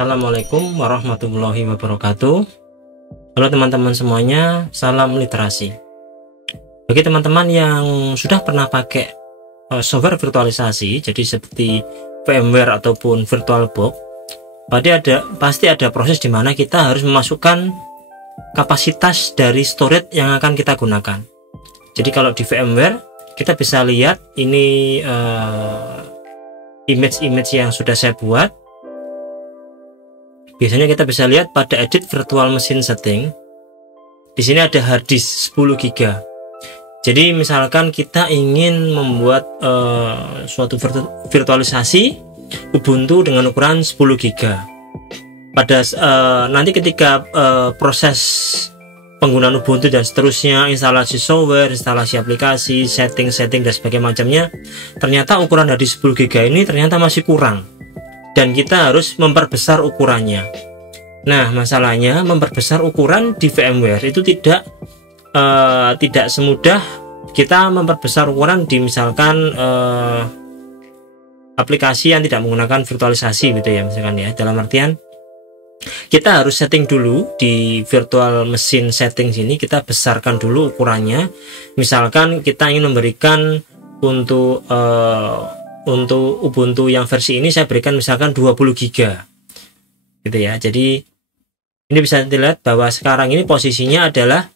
Assalamualaikum warahmatullahi wabarakatuh. Halo teman-teman semuanya, salam literasi. Bagi teman-teman yang sudah pernah pakai software virtualisasi, jadi seperti VMware ataupun VirtualBox, pasti ada proses di mana kita harus memasukkan kapasitas dari storage yang akan kita gunakan. Jadi kalau di VMware kita bisa lihat ini image-image yang sudah saya buat. Biasanya kita bisa lihat pada edit virtual machine setting. Di sini ada hard disk 10 GB. Jadi misalkan kita ingin membuat suatu virtualisasi Ubuntu dengan ukuran 10 GB. Pada nanti ketika proses penggunaan Ubuntu dan seterusnya, instalasi software, instalasi aplikasi, setting dan sebagainya macamnya, ternyata ukuran dari 10 GB ini ternyata masih kurang. Dan kita harus memperbesar ukurannya. Nah, masalahnya memperbesar ukuran di VMware itu tidak semudah kita memperbesar ukuran di misalkan aplikasi yang tidak menggunakan virtualisasi gitu ya, misalkan ya. Dalam artian kita harus setting dulu di virtual machine setting sini, kita besarkan dulu ukurannya. Misalkan kita ingin memberikan untuk Ubuntu yang versi ini saya berikan misalkan 20 GB gitu ya. Jadi ini bisa dilihat bahwa sekarang ini posisinya adalah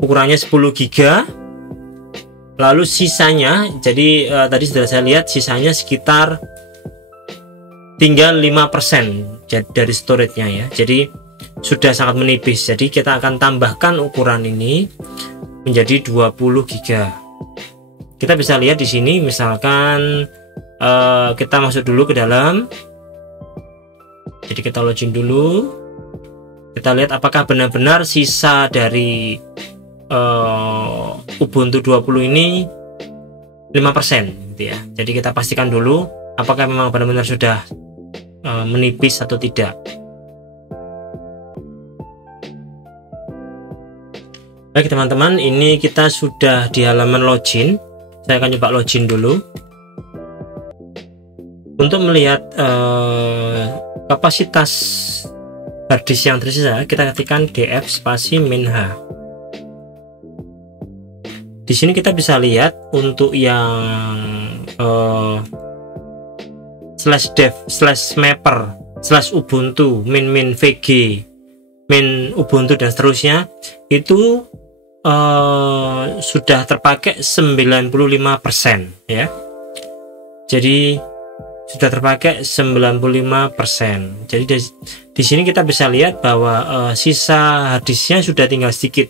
ukurannya 10 GB, lalu sisanya jadi tadi sudah saya lihat sisanya sekitar tinggal 5% dari storage-nya ya. Jadi sudah sangat menipis. Jadi kita akan tambahkan ukuran ini menjadi 20 GB. Kita bisa lihat di sini misalkan kita masuk dulu ke dalam. Jadi kita login dulu. Kita lihat apakah benar-benar sisa dari Ubuntu 20 ini 5% gitu ya. Jadi kita pastikan dulu apakah memang benar-benar sudah menipis atau tidak. Baik teman-teman, ini kita sudah di halaman login. Saya akan coba login dulu. Untuk melihat kapasitas harddisk yang tersisa, kita ketikkan df spasi -h. Di sini kita bisa lihat untuk yang /dev/mapper /ubuntu min vg min ubuntu dan seterusnya itu sudah terpakai 95% ya. Jadi sudah terpakai 95%. Jadi di sini kita bisa lihat bahwa sisa harddisknya sudah tinggal sedikit.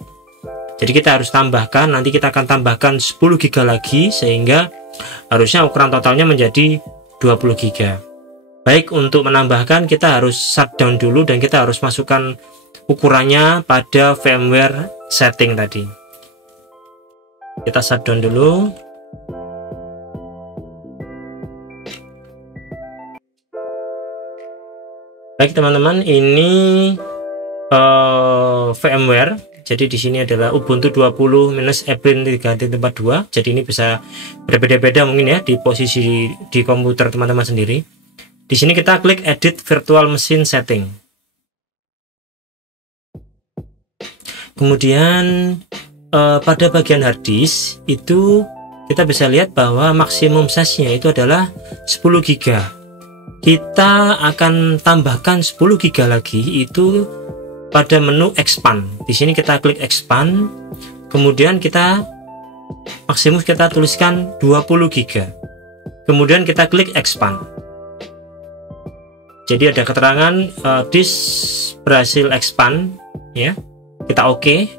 Jadi kita harus tambahkan, nanti kita akan tambahkan 10 GB lagi sehingga harusnya ukuran totalnya menjadi 20 GB. Baik, untuk menambahkan kita harus shutdown dulu dan kita harus masukkan ukurannya pada VMware setting tadi. Kita shutdown dulu. Baik teman-teman, ini VMware. Jadi di sini adalah Ubuntu 20-Eplin 3.42. Jadi ini bisa berbeda-beda mungkin ya di posisi di komputer teman-teman sendiri. Di sini kita klik Edit Virtual Machine Setting. Kemudian pada bagian hard disk itu kita bisa lihat bahwa maksimum size-nya itu adalah 10 GB. Kita akan tambahkan 10 GB lagi itu pada menu expand. Di sini kita klik expand, kemudian kita maksimum kita tuliskan 20 GB. Kemudian kita klik expand. Jadi ada keterangan disk berhasil expand ya. Kita oke.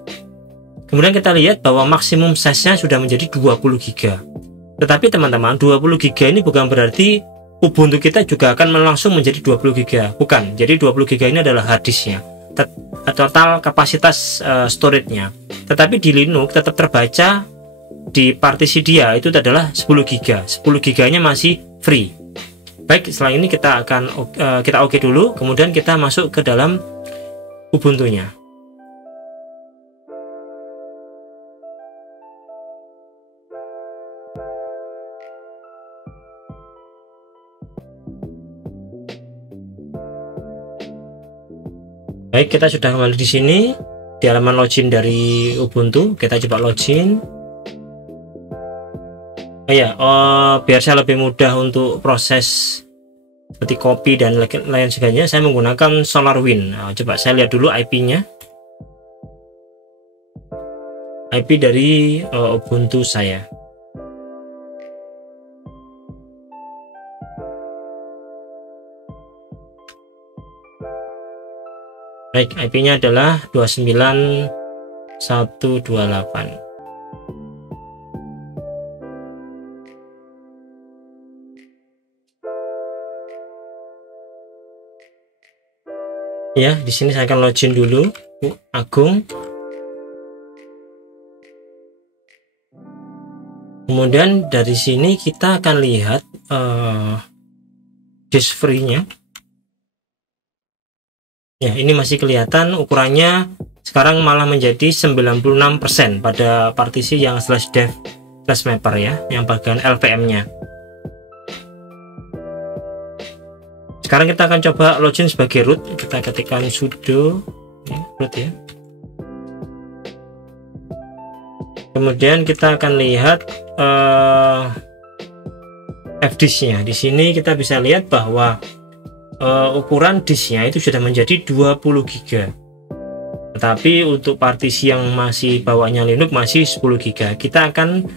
Kemudian kita lihat bahwa maksimum size-nya sudah menjadi 20 GB. Tetapi teman-teman, 20 GB ini bukan berarti Ubuntu kita juga akan langsung menjadi 20 GB. Bukan. Jadi 20 GB ini adalah hard disk-nya. Total kapasitas storage-nya. Tetapi di Linux tetap terbaca di partisi dia itu adalah 10 GB. 10 GB-nya masih free. Baik, setelah ini kita akan kita oke dulu, kemudian kita masuk ke dalam Ubuntu-nya. Baik, kita sudah kembali di sini di halaman login dari Ubuntu. Kita coba login. Biar saya lebih mudah untuk proses seperti copy dan lain sebagainya, saya menggunakan SolarWinds. Coba saya lihat dulu IP-nya. IP dari Ubuntu saya. Baik, IP-nya adalah 29128. Ya, di sini saya akan login dulu, Agung. Kemudian dari sini kita akan lihat disk free-nya. Ya, ini masih kelihatan ukurannya sekarang malah menjadi 96% pada partisi yang /dev/mapper ya, yang bagian LVM-nya. Sekarang kita akan coba login sebagai root. Kita ketikkan sudo root ya. Kemudian kita akan lihat fdisk-nya. Di sini kita bisa lihat bahwa ukuran disknya itu sudah menjadi 20 GB. Tetapi untuk partisi yang masih bawaannya Linux masih 10 GB. Kita akan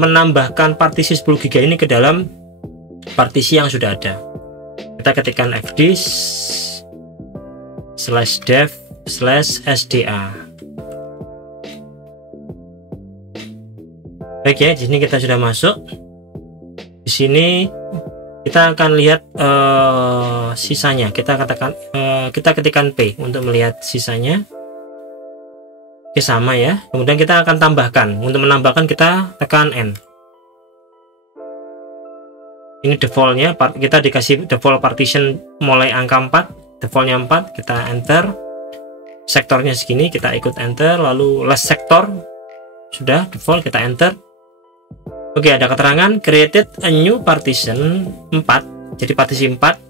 menambahkan partisi 10 GB ini ke dalam partisi yang sudah ada. Kita ketikkan fdisk /dev/sda. Baik ya, di sini kita sudah masuk. Di sini kita akan lihat sisanya. Kita ketikkan P untuk melihat sisanya. Oke, sama ya. Kemudian kita akan tambahkan. Untuk menambahkan kita tekan N. Ini defaultnya, kita dikasih default partition mulai angka 4, defaultnya 4, kita enter. Sektornya segini, kita ikut enter. Lalu last sector sudah default, kita enter. Oke, ada keterangan created a new partition 4. Jadi partisi 4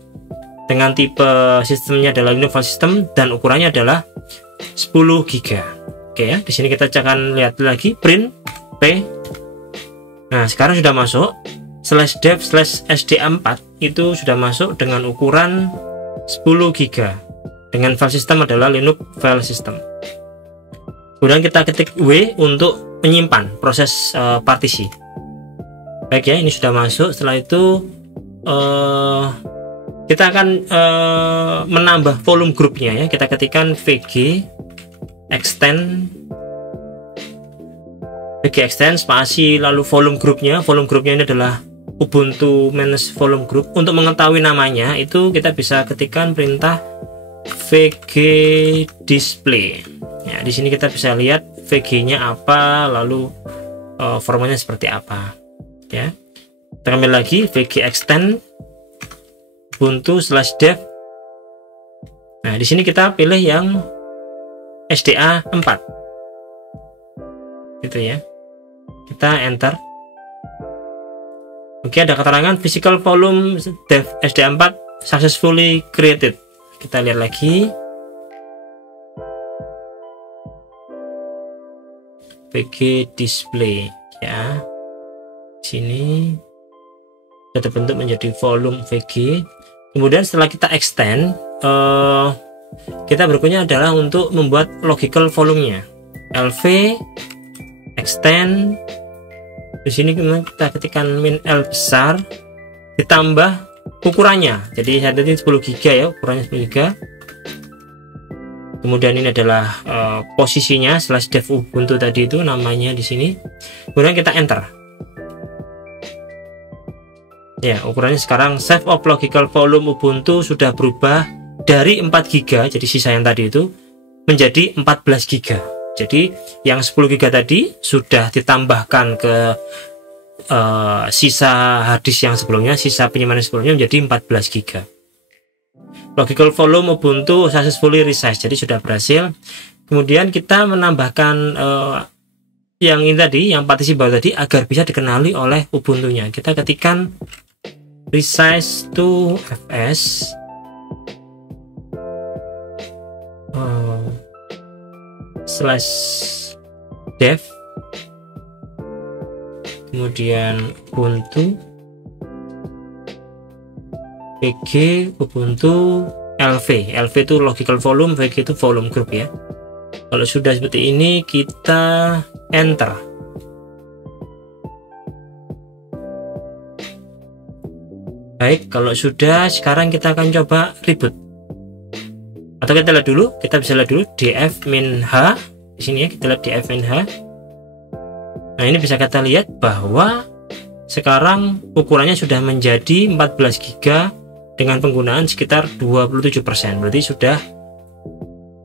dengan tipe sistemnya adalah Linux file system dan ukurannya adalah 10 GB. Oke ya, di sini kita akan lihat lagi print P. Nah, sekarang sudah masuk. /dev/sda4 itu sudah masuk dengan ukuran 10 GB dengan file system adalah Linux file system. Kemudian kita ketik W untuk menyimpan proses partisi. Baik ya, ini sudah masuk. Setelah itu kita akan menambah volume grupnya ya. Kita ketikkan vg extend spasi lalu volume grupnya ini adalah Ubuntu manage volume group. Untuk mengetahui namanya itu kita bisa ketikkan perintah vg display ya. Di sini kita bisa lihat vg-nya apa, lalu formatnya seperti apa ya. Kita ambil lagi vg extend ubuntu /dev. Nah, di sini kita pilih yang SDA 4 gitu ya. Kita enter. Oke, ada keterangan physical volume dev SDA4 successfully created. Kita lihat lagi. VG display ya. Sini sudah terbentuk menjadi volume VG. Kemudian setelah kita extend, kita berikutnya adalah untuk membuat logical volumenya. LV extend. Di sini kita ketikkan min L besar ditambah ukurannya. Jadi saya tadi 10 GB ya, ukurannya 10 GB. Kemudian ini adalah posisinya /dev ubuntu tadi itu namanya di sini. Kemudian kita enter. Ya, ukurannya sekarang save of logical volume ubuntu sudah berubah dari 4 GB, jadi sisa yang tadi itu menjadi 14 GB. Jadi yang 10 GB tadi sudah ditambahkan ke sisa harddisk yang sebelumnya, sisa penyimpanan sebelumnya menjadi 14 GB. Logical volume Ubuntu successfully resize, jadi sudah berhasil. Kemudian kita menambahkan yang ini tadi, yang partisi bawah tadi agar bisa dikenali oleh Ubuntunya. Kita ketikkan resize to fs /dev, kemudian Ubuntu VG Ubuntu LV itu logical volume, VG itu volume group ya. Kalau sudah seperti ini kita enter. Baik, kalau sudah, sekarang kita akan coba reboot. Atau kita lihat dulu, kita bisa lihat dulu df-h di sini ya, kita lihat df-h. Nah, ini bisa kita lihat bahwa sekarang ukurannya sudah menjadi 14 GB dengan penggunaan sekitar 27%. Berarti sudah,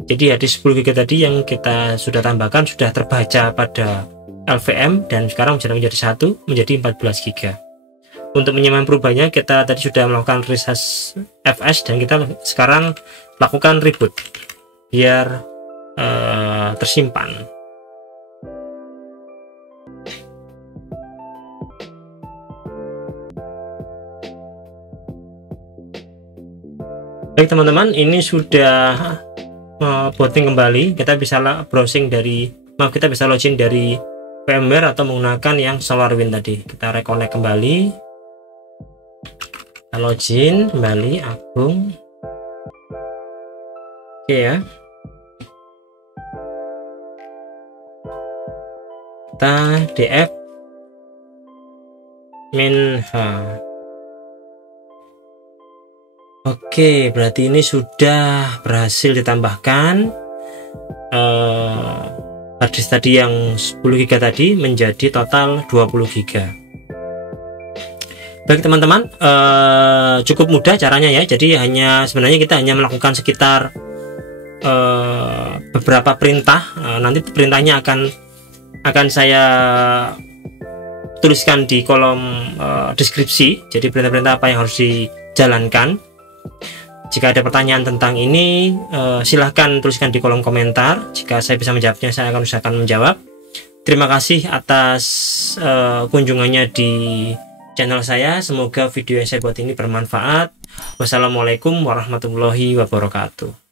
jadi ya di 10 GB tadi yang kita sudah tambahkan sudah terbaca pada LVM dan sekarang sudah menjadi 1 menjadi 14 GB. Untuk menyimpan perubahannya, kita tadi sudah melakukan reset fs dan kita sekarang lakukan reboot biar tersimpan. Baik teman-teman, ini sudah booting kembali. Kita bisa browsing dari, kita bisa login dari VMware atau menggunakan yang SolarWinds tadi. Kita reconnect kembali. Kita login kembali Agung. Oke ya. Kita df -h. Oke, berarti ini sudah berhasil ditambahkan harddisk tadi yang 10 GB tadi menjadi total 20 GB. Baik teman-teman, cukup mudah caranya ya. Jadi sebenarnya kita hanya melakukan sekitar beberapa perintah. Nanti perintahnya akan saya tuliskan di kolom deskripsi. Jadi perintah-perintah apa yang harus dijalankan. Jika ada pertanyaan tentang ini, silahkan tuliskan di kolom komentar. Jika saya bisa menjawabnya, saya akan usahakan menjawab. Terima kasih atas kunjungannya di channel saya. Semoga video yang saya buat ini bermanfaat. Wassalamualaikum warahmatullahi wabarakatuh.